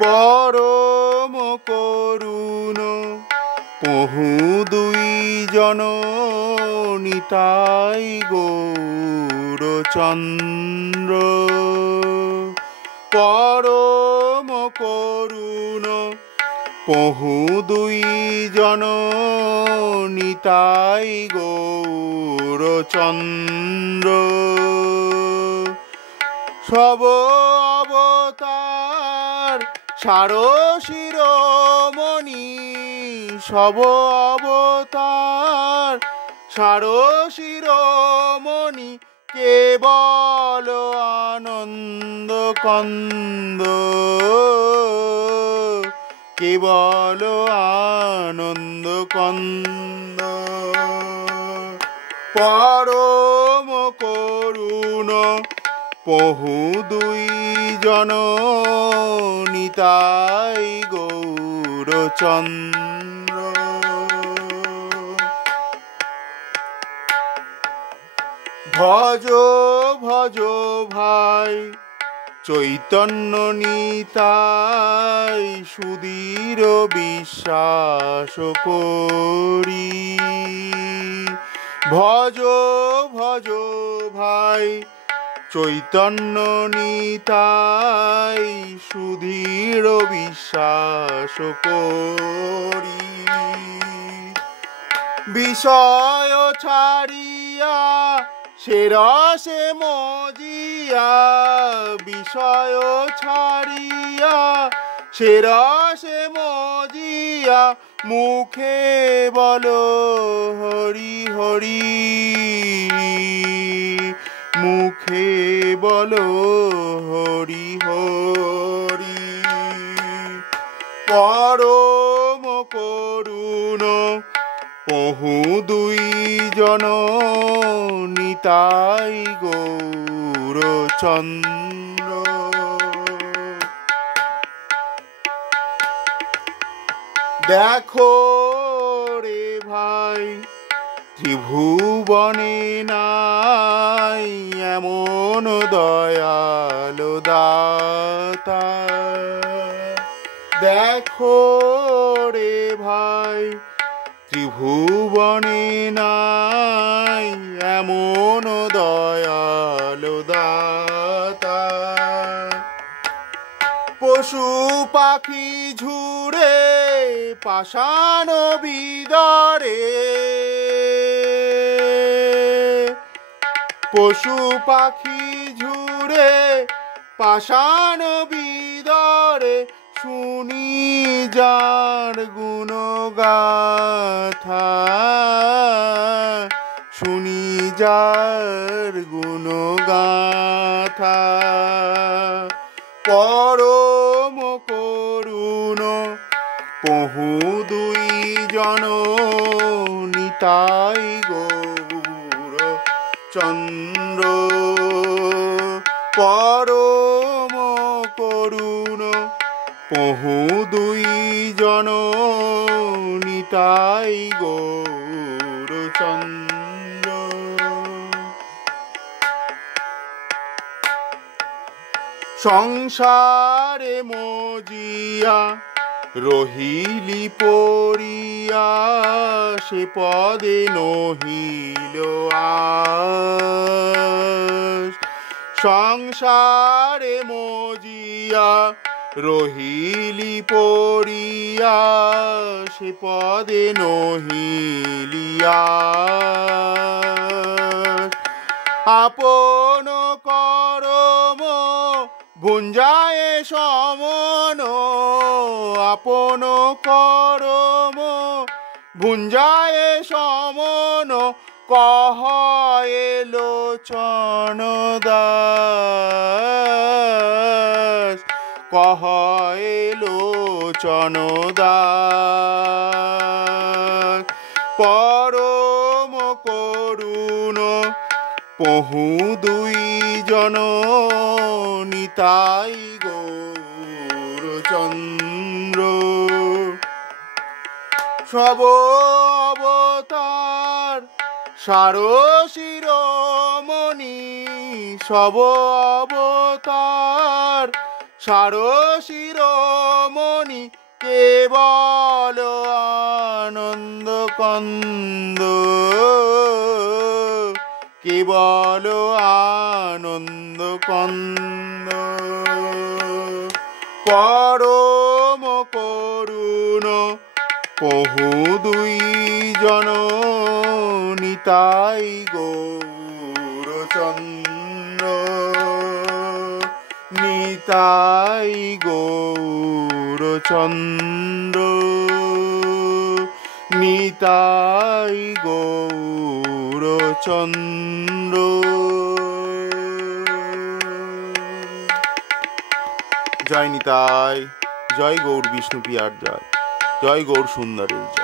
পরম করুণ পহু দুই জন নিতাই গৌরচন্দ্র। পরম করুণ পহু দুই জন নিতাই গৌরচন্দ্র। সব অবতার সার শিরোমণি, সব অবতার সার শিরোমণি, কেবল আনন্দ কন্দ, কেবল আনন্দ কন্দ। পরম করুণ পহু দুই জন নিতাই গৌরচন্দ্র। ভজ ভজ ভাই চৈতন্য নিতাই, সুধীর বিশ্বাস করি। ভজ ভজ ভাই চৈতন্য নিতাই, সুধীর বিশ্বাস করি। বিষয় ছাড়িয়া সে রসে মজিয়া, বিষয় ছাড়িয়া সে রসে মজিয়া, মুখে বলো হরি হরি, মুখে বলো হরি হরি। পরম করুণ পহু দুই জন নিতাই গৌরচন্দ্র। দেখো রে ভাই ত্রিভুবনে নাই এমন দয়াল দাতা। দেখো রে ভাই ত্রিভুবনে নাই এমন দয়াল দাতা। পশু পাখি ঝুরে পাষাণ বিদরে, পশু পাখি ঝুরে পাষাণ বিদরে, শুনি যার গুণগাথা, শুনি যার গুণগাথা। পরম করুণ পহু দুই জন নিতাই গৌরচন্দ্র। পরম করুণ পহু দুই জন নিতাই গৌরচন্দ্র। সংসারে মজিয়া রহিলি পড়িয়া, সে পদে নহিল আস। সংসারে মজিয়া রহিলি পড়িয়া, সে পদে নহিলিয়া। আপন করম ভুঞ্জায়ে সমন, আপন করম ভুঞ্জায়ে সমন, কহ লোচন দাস, কহ লোচন দাস। পরম করুণ পহু দুই জন নিতাই গৌরচন্দ্র। সব অবতার সার শিরোমণি, সব অবতার সারশিরোমণি কেবল আনন্দ কন্দ, কেবল আনন্দ কন্দ। পরম করুণ পহু দুই জন, নিতাই গৌরচন্দ্র, নিতাই গৌরচন্দ্র, নিতাই গৌরচন্দ্র। জয় নিতাই, জয় গৌর বিষ্ণুপ্রিয়ার জয়, জয় গৌর সুন্দরের জয়।